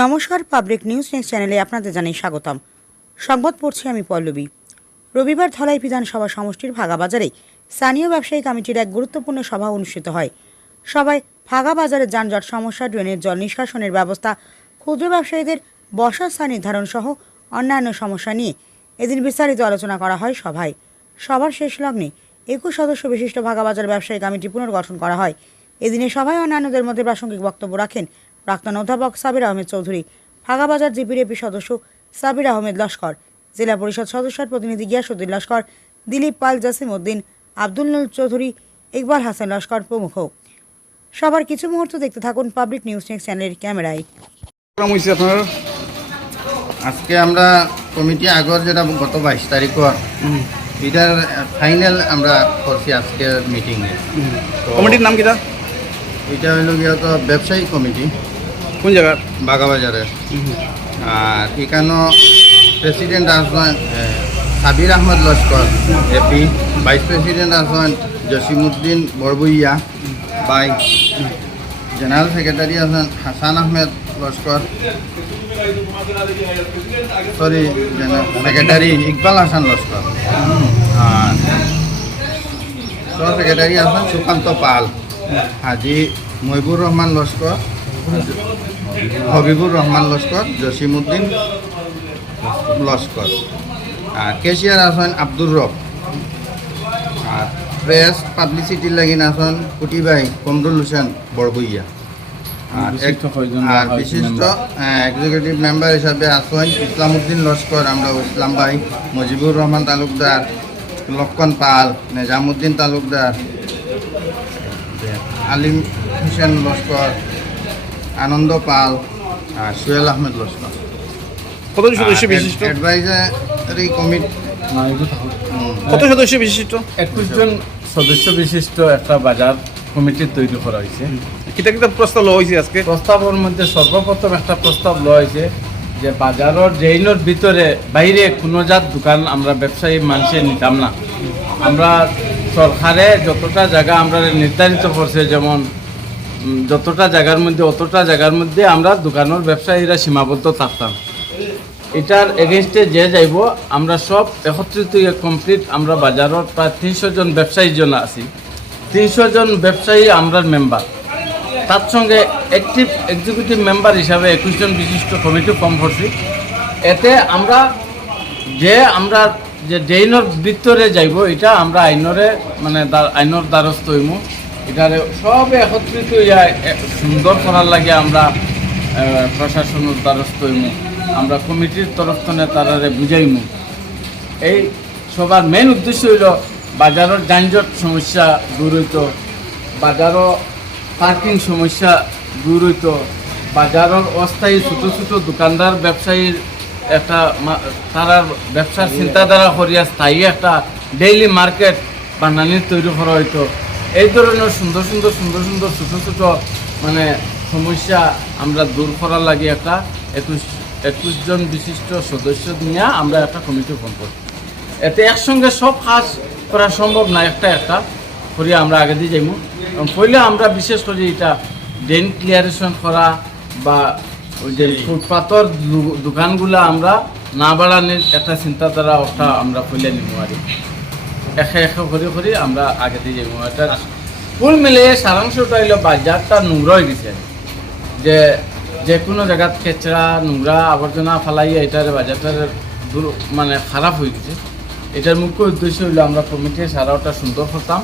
নমস্কার, public news next চ্যানেলে আপনাদের জানাই স্বাগতম। সংবাদ পড়ছি আমি পল্লবী। রবিবার ধলাই বিধানসভা সমষ্টির ভাগাবাজারে স্থানীয় ব্যবসায়ী কমিটির এক গুরুত্বপূর্ণ সভা অনুষ্ঠিত হয়। সভায় ভাগাবাজারের যানজট সমস্যা, ড্রেনের জল নিষ্কাশনের ব্যবস্থা, ক্ষুদ্র ব্যবসায়ীদের বসার স্থান নির্ধারণ সহ অন্যান্য সমস্যা নিয়ে এদিন বিস্তারিত আলোচনা করা হয়। সভার শেষ লগ্নে 21 সদস্য বিশিষ্ট ভাগাবাজার ব্যবসায়ী কমিটি পুনর্গঠন করা হয়। এদিনের সভায় অন্যান্যদের মধ্যে প্রাসঙ্গিক বক্তব্য রাখেন প্রাক্তন অধ্যাপক সাবির আহমেদ চৌধুরী, ভাগাবাজার জিপিএপি সদস্য সাবির আহমেদ লস্কর, জেলা পরিষদ সদস্যের প্রতিনিধি গিয়াসউদ্দিন লস্কর, দিলীপ পাল, জাসিম উদ্দিন, আব্দুল নূর চৌধুরী, ইকবাল হাসান লস্কর প্রমুখ। সবার কিছু মুহূর্ত দেখতে থাকুন পাবলিক নিউজ নেক্সট চ্যানেলের ক্যামেরায়। আজকে আমরা কমিটি আগর যেটা গত 22 তারিখ এটার ফাইনাল আমরা করছি আজকের মিটিংয়ে। কমিটির নাম কিটা? এটা হইল গিয়ে তো ব্যবসায়ী কমিটি, কোন জায়গার? বাগাবাজারের। আর এখানে প্রেসিডেন্ট আছেন সাবির আহমদ লস্কর এপি, ভাইস প্রেসিডেন্ট আছেন জসিমউদ্দিন বরবইয়া বাই, জেনারেল সেক্রেটারি আছেন হাসান আহমেদ লস্কর, সেক্রেটারি ইকবাল হাসান লস্কর, আর সহ সেক্রেটারি আছেন সুকান্ত পাল, হাজি মহিবুর রহমান লস্কর, হবিবুর রহমান লস্কর, জসিমউদ্দিন লস্কর, আর কেশিয়ার আছেন আব্দুর রব, আর প্রেস পাবলিসিটির লাগিন আছেন কুটিবাই কমরুল হোসেন বরবইয়া। আর বিশিষ্ট এক্সিকিউটিভ মেম্বার হিসাবে আছেন ইসলামউদ্দিন লস্কর, আমরা ইসলাম ভাই, মুজিবুর রহমান তালুকদার, লক্ষণ পাল, নিজামউদ্দিন তালুকদার, আলিম হোসেন লস্কর, আনন্দ পাল, আর সোহেল আহমেদ লস্কর। কত সদস্য বিশিষ্ট অ্যাডভাইজারি কমিটি? কত সদস্য বিশিষ্ট? 21 জন সদস্য বিশিষ্ট একটা বাজার কমিটি তৈরি করা হয়েছে। কিতা কিতা প্রস্তাব লওয়া হয়েছে আজকে? প্রস্তাবের মধ্যে সর্বপ্রথম একটা প্রস্তাব লওয়া হয়েছে যে বাজারের ড্রেইনের ভিতরে বাইরে কোনো জাত দোকান আমরা ব্যবসায়ী মানুষের নিতাম না। আমরা সরকারে যতটা জায়গা আমরা নির্ধারিত করছে, যেমন যতটা জায়গার মধ্যে অতটা জায়গার মধ্যে আমরা দোকানের ব্যবসায়ীরা সীমাবদ্ধ থাকতাম। এটার এগেনস্টে যে যাইব আমরা সব একত্রিত কমপ্লিট। আমরা বাজারের প্রায় 300 জন ব্যবসায়ী জন আছি, 300 জন ব্যবসায়ী আমরা মেম্বার, তার সঙ্গে অ্যাক্টিভ এক্সিকিউটিভ মেম্বার হিসাবে 21 জন বিশিষ্ট কমিটি ফর্ম করছি। এতে আমরা যে ড্রেইনের ভিতরে যাইব এটা আমরা আইনরে মানে আইনের দ্বারস্থ হইম। এটারে সব একত্রিত সুন্দর করার লাগে আমরা প্রশাসনের দ্বারস্থ হইম। আমরা কমিটির তরফ থেকে তারারে বুঝাইমু। এই সবার মেইন উদ্দেশ্য হইল বাজারের যানজট সমস্যা দূর হইত, বাজারও পার্কিং সমস্যা দূর হইত, বাজারের অস্থায়ী ছোটো ছোটো দোকানদার ব্যবসায়ীর একটা তারার ব্যবসার চিন্তাধারা করিয়া স্থায়ী একটা ডেইলি মার্কেট বানানির তৈরি করা হইতো। এই ধরনের সুন্দর সুন্দর ছোটো ছোটো মানে সমস্যা আমরা দূর করার লাগে একটা 21 জন বিশিষ্ট সদস্য নিয়ে আমরা একটা কমিটি ফর্ম করি। এতে একসঙ্গে সব কাজ করা সম্ভব না, একটা করিয়া আমরা আগে দিয়ে যাইব। পहिले আমরা বিশেষ করে এটা ড্রেন ক্লিয়ারেশন করা বা ওই যে ফুটপাথর দোকানগুলো আমরা না বাড়ানোর একটা চিন্তাধারা ওটা আমরা পहिले নিব আর একে করে আমরা আগে দিয়ে যাইব। এটা ফুল মিলিয়ে সারাংশটা হইল বাজারটা নোংরা হয়ে গেছে, যে কোনো জায়গাত কেচড়া নোংরা আবর্জনা ফালাইয়া এটার বাজারটার মানে খারাপ হয়ে গেছে। এটার মুখ্য উদ্দেশ্য হইল আমরা কমিটির সারাটা সুন্দর করতাম।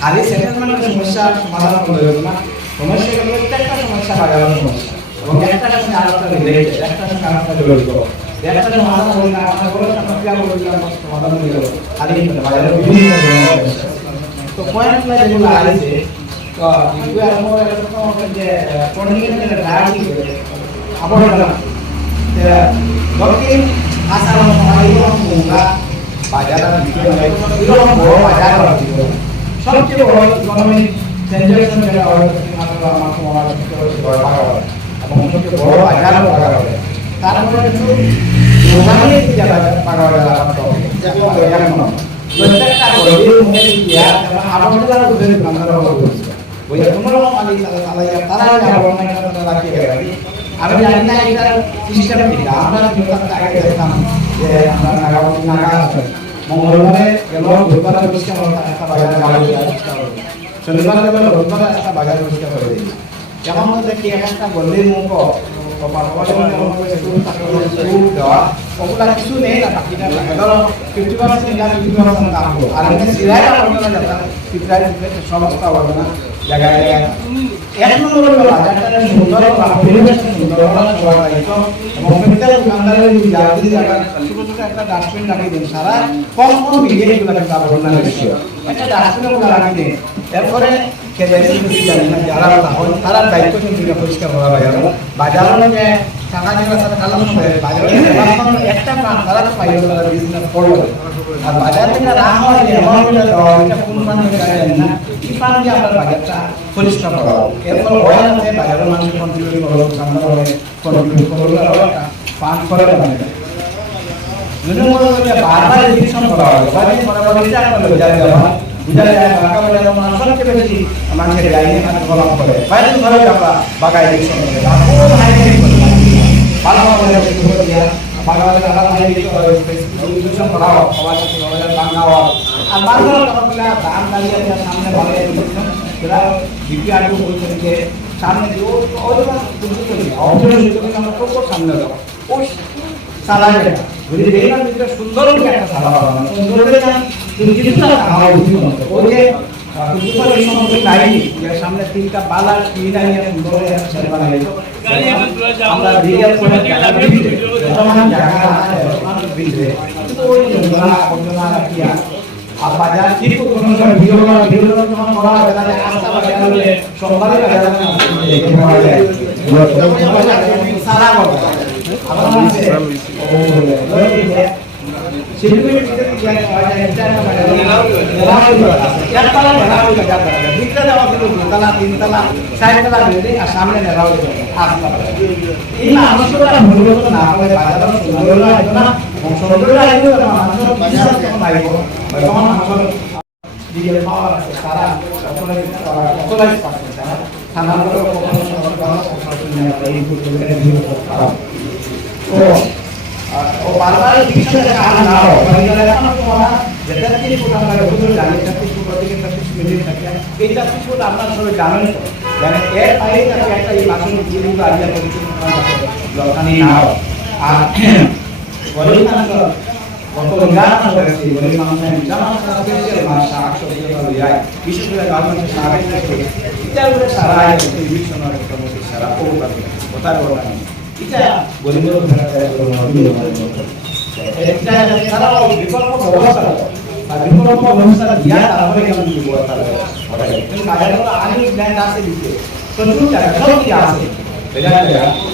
খালি সেটেলমেন্টের সমস্যা সমাধান করতে হবে না, সমস্যাগুলো প্রত্যেকটা সমস্যা বাজারের সমস্যা এবং একটার সঙ্গে আরেকটা রিলেটেড, একটার সঙ্গে আরেকটা জড়িত। একটা সমাধান করি না, আমরা বড় সমস্যা বললাম সমাধান হয়ে গেল খালি বাজারের বিভিন্ন সমস্যা। তো পয়েন্টগুলো যেগুলো আছে তো এগুলো আমরা এরকম যে পড়িয়ে নিয়ে ডায়াগ্রাম করে আবর্জনা দক্ষিণ আসাম সমাজের মুঙ্গা বাজারের ভিতরে এরকম বড় বাজার আছে। সবচেয়ে বড় ইকোনমিক ট্রানজাকশন যেটা হয় আমরা আমার এবং সবচেয়ে বড় বাজার পাকা হবে তারপরে কিন্তু দোকানে যে বাজার পাকা হবে এখন প্রত্যেকটা গলির মধ্যে গিয়া আবর্জনার উপরে আমরা করছি ওই কোনো মালিক তারা আবর্জনা রাখিয়ে গেল আমি জানি না এটা সিস্টেম কি আমরা আগে দেখতাম যে আমরা নাগা মঙ্গলবারে গেল বুধবারে পরিষ্কার একটা বাজার শনিবার গেল রোববারে একটা বাজার পরিষ্কার করে দিই যেমন দেখি একটা গলির মুখ ওগুলা কিছু নেই না বাকিটা ধরো 50% কাম করো আর এমনি সিরাই সমস্ত হবে না জায়গায় জায়গায় এক নম্বর বাজারটা সুন্দর পরিবেশটা সুন্দর এবং প্রত্যেক দোকানদারের যদি জায়গা ছোট ছোট একটা ডাস্টবিন লাগিয়ে দিন সারা কম কম ভিড়ে এগুলো কিন্তু আবর্জনা বেশি একটা ডাস্টবিন লাগিয়ে দিন এরপরে যারা তারা দায়িত্ব কিন্তু পরিষ্কার করা বাজারে যে টাকা যেগুলো তারা কালাম করে বাজারে একটা তারা তো পাইল তারা বিজনেস করবে আর বাজারে যেটা রাখা হয় অ্যামাউন্টটা দেওয়া এটা কোন মানে জানেন না এই কারণে আমরা বাজারটা পরিষ্কার করা এরপর হয় না যে বাজারের মানুষ কন্ট্রিবিউট করলো সামনে করে কন্ট্রিবিউট করলো পান করে মানে বারবার এডিকশন করা হয় বাড়ি বরাবর এটা একটা লজ্জা দেওয়া বুঝা যায় বাঁকা বাজার মানুষকে বেশি মানুষের লাইনে হাতে গরম করে বাইরে ঘরে আমরা বাঁকা এডিকশন করে খুব হাইজেনিক করে ভালো করে করে দিয়া বাঁকা বাজার আলাদা এডিকশন করা হয় সবাই বাংলা হয় আর বাংলা টাকাগুলা দাম দাঁড়িয়ে সামনে ভালো এডিকশন যেটা বিপিআর বলছেন যে সামনে যে আমরা খুব সামনে যাবো ওই সালা যেটা যদি দেখলাম যেটা সুন্দর একটা সালা বানানো সুন্দর সামনে তিনটা বালা আমরা আর বাজার ঠিক কোনো সময় ভিডিও যখন করা হবে তাহলে রাস্তা বাজারে সকালে বাজারে সারা বলা সামনে ও বারবার ডিসকাশন না হয় মানে এখন তোমরা যেটা কি আমরা বুঝতে জানি 36 থেকে 36 মিনিট থাকে এই 36 আপনারা সবাই জানেন মানে এর বাইরে একটা এই ভাষণ দিয়ে দিবা আইয়া পরিচয় দরকারি না হয় আর বলি না কত গান করেছি বলি মানুষের জানা আছে যে ভাষা আকর্ষণ করে যায় বিশেষ করে গানের সারা থেকে এটা বলে সারা এই বিষয়ের একটা মধ্যে সারা কথা বলা এটা গরিবের এটা সারা বিকল্প ব্যবস্থা আর বিকল্প ব্যবস্থা দিয়া তারপরে কেমন দিব তাহলে কিন্তু বাজারে তো আগে ব্র্যান্ড আছে দিতে প্রচুর টাকা সব কি আছে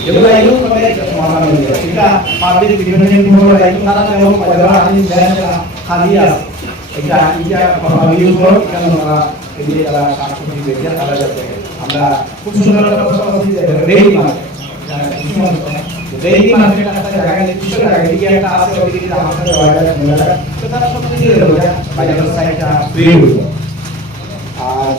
যেগুলো এগুলো করে সমাধান হয়ে যায় এটা পাবলিক বিভিন্ন বলে তারা যেমন বাজারে আগে ব্র্যান্ড খালি আছে এটা ইউজ করো কেন আমরা এই যে তারা শাকসবজি বেচে তারা যাতে আমরা খুব সুন্দর একটা কথা বলছি যে রেডি মার্কেট রেডি মার্কেট একটা জায়গা নির্দিষ্ট জায়গা দিকে একটা আছে ওইদিকে আমার সাথে বাজার মেলা তো তারা সব কিছু দিয়ে দেবো বাজারের সাইডটা ফ্রি হয়ে যাবে আর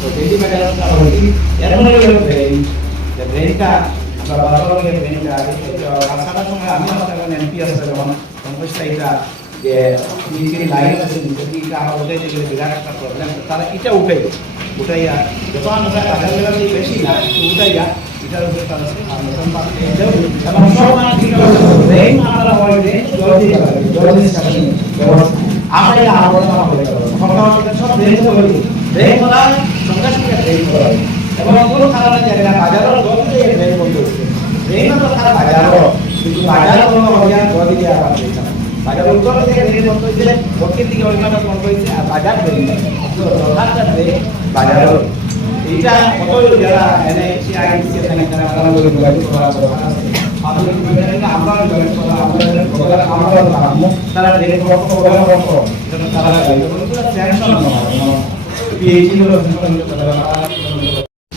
তো রেডি মেটারটা হচ্ছে এরপরে ব্রেনটা আমরা বাজারে ব্রেনটা রাস্তাটার সময় আমি আমার এমপি আসলে যখন সমস্যা এটা যে নিচে লাইন আছে নিচে আমার উঠে গেলে বিরাট একটা প্রবলেম তারা এটা উঠাইয়া যখন আমরা কাজের বেলা বেশি না উঠাইয়া এটার উপরে তারা নতুন পাত্রে এবং সব ব্রেন আমরা বলতে জলদি আমরা এটা আলোচনা করে সব ব্রেন বলি ব্রেন বলা সঙ্গে সঙ্গে ব্রেন করা এবং কোনো কারণে জায়গা বাজারের জলদি ব্রেন বলতে ব্রেন তো খারাপ বাজারও কিন্তু বাজার কোনো অভিযান জলদি দেওয়া হবে বাজার উত্তর থেকে ব্রেন বলতে হচ্ছে দক্ষিণ দিকে অভিযানটা বন্ধ হয়েছে আর বাজার ব্রেন তো দরকারটা ব্রেন বাজারও এইটা কত যারা এনআইসি আইসি এখানে আপনারা বলে যোগাযোগ করা দরকার আছে আমাদের আমরা যোগাযোগ করা আমরা তারা ব্রেন বন্ধ করে এটা তারা স্যাংশন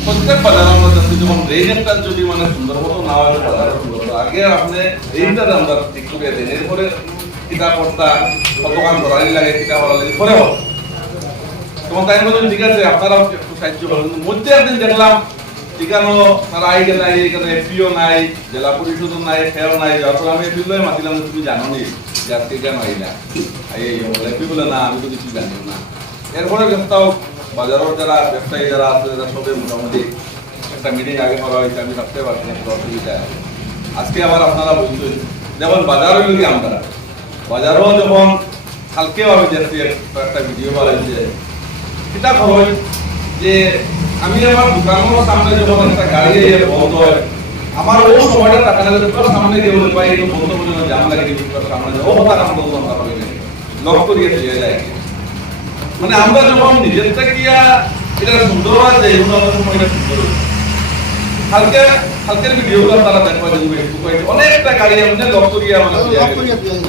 প্রত্যেক বাজারের মধ্যে যেমন ড্রেনেরটা যদি মানে সুন্দর মতো না হয় বাজারের সুন্দর আগে আপনি ড্রেনটা আমরা ঠিক করে দেন এরপরে কিতাব পড়তা কতক্ষণ ধরানি লাগে কিতাব পড়া লাগে পরে হোক তোমার তাই বলছেন ঠিক আছে আপনারাও একটু সাহায্য করেন মধ্যে একদিন দেখলাম ঠিকানো তারা আইডে নাই এখানে এফপিও নাই জেলা পরিষদও নাই ফেও নাই যখন আমি এফপি লয়ে মাতিলাম যে তুমি জানো নি যে আজকে কেন আইলা এই এফপি বলে না আমি তো কিছু জানি না এরপরে ব্যবসাও বাজারের যারা ব্যবসায়ী যারা আছে যারা সবে মোটামুটি একটা মিটিং আগে করা হয়েছে আমি ভাবতে পারছি না অসুবিধা আজকে আবার আপনারা বলছেন যেমন বাজারও যদি আমরা বাজারও যখন কালকেও আমি দেখছি একটা ভিডিও বানাইছে এটা খবর যে আমি আমার দোকানের সামনে যখন একটা গাড়ি বন্ধ হয় আমার ওই সময়টা টাকা লাগে সামনে গিয়ে বলে ভাই এই বন্ধ পর্যন্ত জাম লাগে সামনে ও কথা কাম করবো না লক করিয়ে চলে যায় মানে আমরা যখন নিজেরটা গিয়া এটা সুন্দর হয় যে সময়টা সুন্দর হালকের ভিডিওগুলো তারা দেখবা অনেকটা গাড়ি আমাদের লক করিয়া মানে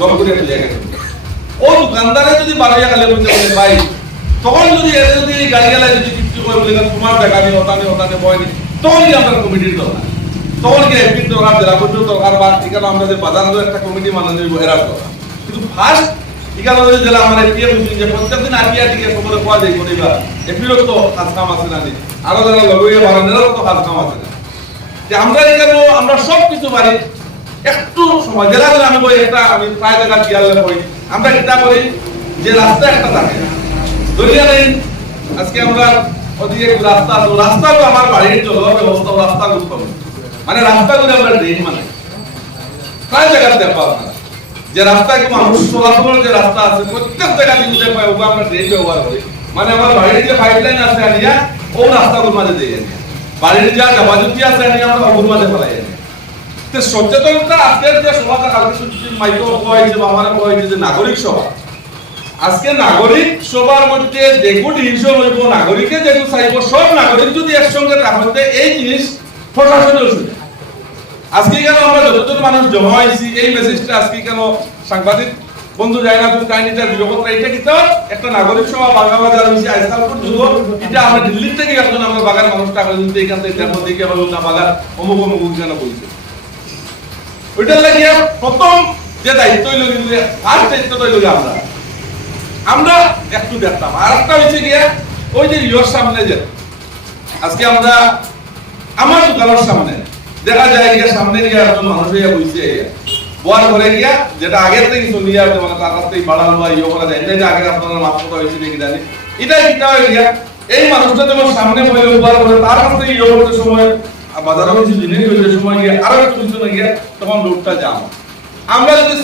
লক করিয়া চলে গেছে ও দোকানদারে যদি বাড়িয়া গেলে বলতে বলে ভাই তখন যদি এর যদি গাড়ি গেলায় যদি কিছু করে বলে তোমার টাকা নেই ওটানে বয়নি তখন কি আমরা কমিটির দরকার তখন কি এফপির দরকার জেলা পরিষদ দরকার বা এখানে আমরা যে বাজারের একটা কমিটি মানানো এরার দরকার কিন্তু ফার্স্ট এখানে জেলা আমার এফপিএ বুঝছেন যে প্রত্যেকদিন আটিয়া টিকে খবরে পাওয়া যায় করিবা এফপিরও তো কাজ কাম আছে না আরো যারা লগইয়া বারান্দারও তো কাজ কাম আছে না যে আমরা এখানে আমরা সব কিছু পারি একটু সময় জেলা আমি বই একটা আমি প্রায় জায়গা খেয়ালে বই আমরা এটা করি যে রাস্তা একটা থাকে দরিয়া নেই আজকে আমরা ওদিকে রাস্তাগুলো আমার বাড়ির জল ব্যবস্থা রাস্তাগুলো কম মানে রাস্তাগুলো আমরা ড্রেন মানে প্রায় জায়গাতে দেখবা আপনারা যে রাস্তা কি মানুষ চলাচলের যে রাস্তা আছে প্রত্যেক জায়গা দিকে পাই ওগুলো আমরা ড্রেন ব্যবহার করি মানে আমার বাড়ির যে পাইপলাইন আছে আনিয়া ও রাস্তাগুলোর মাঝে দিয়ে আনিয়া বাড়ির যা জামাজুতি আছে আনিয়া আমরা ওগুলোর মাঝে ফেলাই আনি তো সচেতনতা আজকের যে সভাটা কালকে মাইক্রো হয়েছে বা আমার হয়েছে যে নাগরিক সভা আজকে নাগরিক সবার মধ্যে দেখো ডিসিশন হইব নাগরিকে যেটু চাইব সব নাগরিক যদি একসঙ্গে রাখতে এই জিনিস প্রশাসনের সুবিধা আজকে কেন আমরা যতজন মানুষ জমা হয়েছি এই মেসেজটা আজকে কেন সাংবাদিক বন্ধু যায় না তুমি কাহিনীটা বিরোধ এটা কিন্তু একটা নাগরিক সভা বাগাবাজার হয়েছে আজকালপুর যুব এটা আমরা দিল্লি থেকে একজন আমরা বাগান মানুষটা আমরা যদি এখান থেকে দেখবো দেখে বলবো না বাগান অমুক অমুক কেন বলছে ওইটার লাগিয়ে প্রথম যে দায়িত্ব হইল কিন্তু ফার্স্ট দায়িত্বটা হইল আমরা একটু দেখতাম আর একটা হয়েছে গিয়া ওই যে ইয়োর সামনে যে আজকে আমরা আমার দোকানের সামনে দেখা যায় গিয়া সামনে গিয়া একজন মানুষ হইয়া বইছে বোয়ার ঘরে গিয়া যেটা আগের থেকে চলিয়ে আসবে মানে তার কাছ থেকে বাড়ানো বা ইয়ে করা যায় এটা আগে আপনারা মাত্রা হয়েছে নাকি জানি এটাই কিনা হয়ে গিয়া এই মানুষটা যখন সামনে বইলে বোয়ার ঘরে তার কাছ থেকে ইয়ে করতে সময় বাজারে কিছু জিনিস হইতে সময় গিয়া আরো একটু পিছনে গিয়া তখন লোকটা জাম আমরা যদি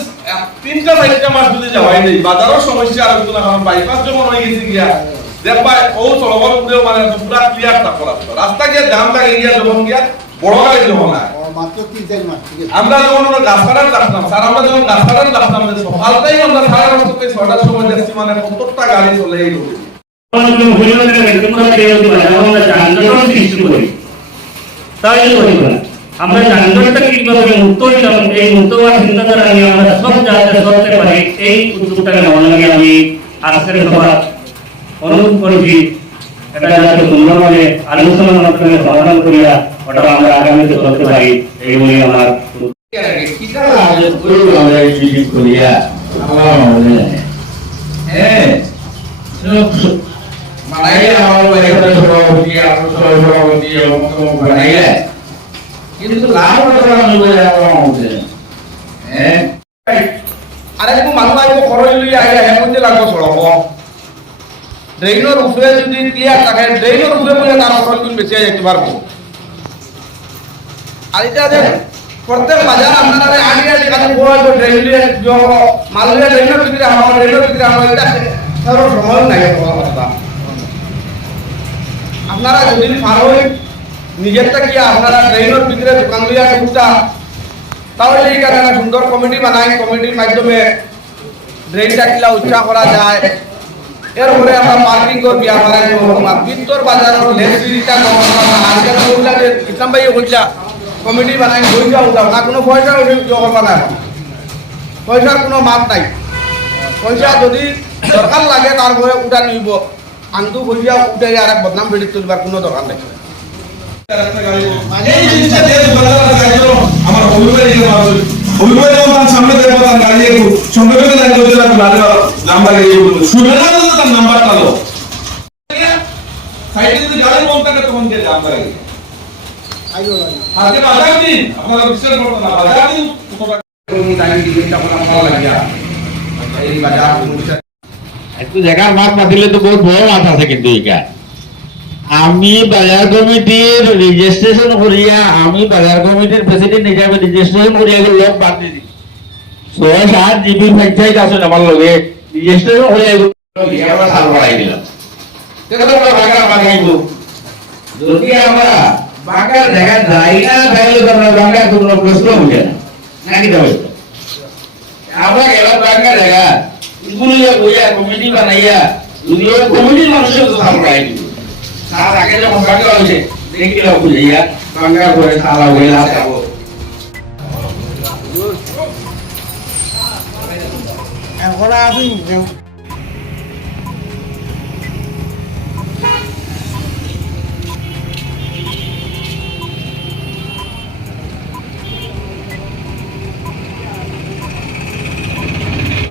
3-4 মাস যদি যাওয়াই নেই বাজারের সমস্যা আলোচনা কারণ বাইপাস যখন হয়ে গেছে গিয়া দেখবা ও চলবার উপরেও মানে পুরা ক্লিয়ার থাকো রাস্তা গিয়া জাম লাগে গিয়া যখন গিয়া বড় গাড়ি যখন আমরা যখন গাছপাড়ার ডাকলাম স্যার আমরা যখন গাছপাড়ার ডাকলাম সকালটাই আমরা সাড়ে 9টার সময় দেখছি মানে 70টা গাড়ি চলে এই রোডে আমরা যানজটটা কিভাবে মুক্ত হইলাম এই মুক্ত হওয়ার চিন্তাধারা নিয়ে আমরা সব জায়গায় করতে পারি এই উদ্যোগটাকে নেওয়ার লাগে আমি আজকের সভা অনুরোধ করেছি এটা যাতে সুন্দরভাবে আলোচনার মাধ্যমে সমাধান করিয়া ওটা আমরা আগামীতে করতে পারি এই বলে আমার কিন্তু আরেকটু মানুষ আইব খরচ লইয়া আইয়া হেমন যে লাগবো সড়ক ড্রেইনের উপরে যদি ক্লিয়ার থাকে ড্রেইনের উপরে বলে তার খরচ বেশি যেতে পারবো আর এটা যে প্রত্যেক বাজার আপনারা আগে আগে কাছে বড় ড্রেইন দিয়ে মালুয়া ড্রেইনের ভিতরে আমার ড্রেইনের ভিতরে আমার এটা সর্ব সময় নাই কথা আপনারা যদি পারোই নিজেরটা কি আপনারা ড্রেইনের ভিতরে দোকান লইয়া ঢুকতা তাহলে এই কারণে সুন্দর কমিটি বানাই কমিটির মাধ্যমে ড্রেনটা কিলা উচ্চা করা যায় এরপরে আমরা পার্কিং করবি আমার বিত্তর বাজারের লেসিটা আজকে বললা যে ইসলাম ভাই বললা কমিটি বানাই পয়সা উঠাও না কোনো পয়সা করবা না পয়সার কোনো মাপ নাই পয়সা যদি দরকার লাগে তারপরে উঠা নিব আন্দু বইয়া উঠে আর এক বদনাম বেড়ে তুলবার কোনো দরকার নেই। এই জিনিসটা দিয়ে দোকানদার গাড়ি চলো আমার অভিভাবক এখানে মারবে অভিভাবক যখন তার সামনে দেবো তার গাড়ি একটু সঙ্গে সঙ্গে গাড়ি চলতে লাগবে নাম্বার এই শুনে না তো তার নাম্বারটা লো সাইডে যদি গাড়ি বন্ধ থাকে তখন কে নাম্বার আগে আজকে বাজার দিন আপনারা বিশ্বাস করবেন না বাজার দিন এই বাজার একটু জায়গার মাঠ মাতিলে তো বহুত বড় মাঠ আছে কিন্তু এখানে আমি বাজার কমিটির রেজিস্ট্রেশন করিয়া আমি বাজার কমিটির প্রেসিডেন্ট হিসাবে রেজিস্ট্রেশন করিয়া লোক বাদ দিছি 6-7 জিবি পঞ্চায়েত আছে আমার লগে রেজিস্ট্রেশন করিয়া আমরা সার বাড়াই দিলাম তো আমরা বাগান বাগাইব যদি আমরা বাগান জায়গা যাই না তাহলে তো আমরা বাগান কোনো প্রশ্ন উঠে না নাকি দেবে আমরা গেলাম বাগান জায়গা স্কুলে বইয়া কমিটি বানাইয়া যদিও কমিটির মানুষের তো সার বাড়াই দিব সার আগে যখন বাঙ্গা হয়েছে দেখিলাম বুঝাইয়া বাঙ্গা করে সারা হয়ে যাবো এখন আপনি